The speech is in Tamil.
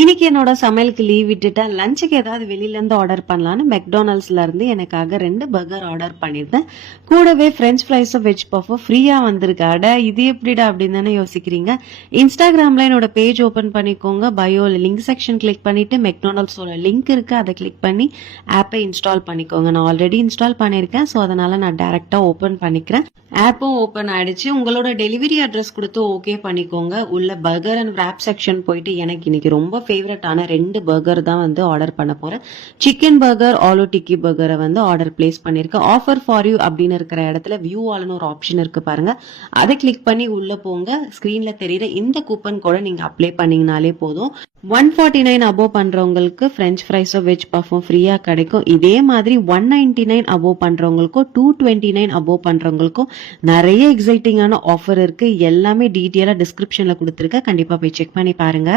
இன்னைக்கு என்னோட சமையலுக்கு லீவ் விட்டுட்டேன். லஞ்சுக்கு ஏதாவது வெளியில இருந்து ஆர்டர் பண்ணலான்னு மெக்டானல்ட்ஸ்ல இருந்து எனக்காக 2 பர்கர் ஆர்டர் பண்ணியிருந்தேன். கூடவே ஃப்ரெஞ்ச் ஃப்ரைஸும் வெஜ் பஃபும் ஃப்ரீயா வந்திருக்கு. அட இது எப்படிடா அப்படின்னு தானே யோசிக்கிறீங்க. இன்ஸ்டாகிராம்ல என்னோட பேஜ் ஓபன் பண்ணிக்கோங்க. பயோல லிங்க் செக்ஷன் கிளிக் பண்ணிட்டு மெக்டானல்ட்ஸோட லிங்க் இருக்கு, அதை கிளிக் பண்ணி ஆப்பை இன்ஸ்டால் பண்ணிக்கோங்க. நான் ஆல்ரெடி இன்ஸ்டால் பண்ணியிருக்கேன், ஸோ அதனால நான் டைரக்டா ஓபன் பண்ணிக்கிறேன். ஆப்பும் ஓபன் ஆயிடுச்சு. உங்களோட டெலிவரி அட்ரஸ் கொடுத்து ஓகே பண்ணிக்கோங்க. உள்ள பர்கர் அண்ட் ராப் செக்ஷன் போயிட்டு எனக்கு இன்னைக்கு ரொம்ப ஃபேவரட்டான 2 பர்கர் தான் வந்து ஆர்டர் பண்ண போறேன். சிக்கன் பர்கர், ஆலு டிக்கி பர்கரை வந்து ஆர்டர் பிளேஸ் பண்ணிருக்கேன். ஆஃபர் ஃபார் யூ அப்படின்னு இருக்கிற இடத்துல வியூ ஆல்னு ஒரு ஆப்ஷன் இருக்கு பாருங்க, அதை கிளிக் பண்ணி உள்ள போங்க. ஸ்கிரீன்ல தெரியுற இந்த கூப்பன் கூட நீங்க அப்ளை பண்ணீங்கனாலே போதும். 149 அபோவ் பண்றவங்களுக்கு பிரெஞ்ச் ஃப்ரைஸோ வெஜ் பஃபும் ஃப்ரீயா கிடைக்கும். இதே மாதிரி 199 அபோவ் பண்றவங்களுக்கும் 229 அபோவ் பண்றவங்களுக்கும் நிறைய எக்ஸைட்டிங்கான ஆஃபர் இருக்கு. எல்லாமே டீட்டெயிலா டிஸ்கிரிப்ஷன்ல கொடுத்துருக்க, கண்டிப்பா போய் செக் பண்ணி பாருங்க.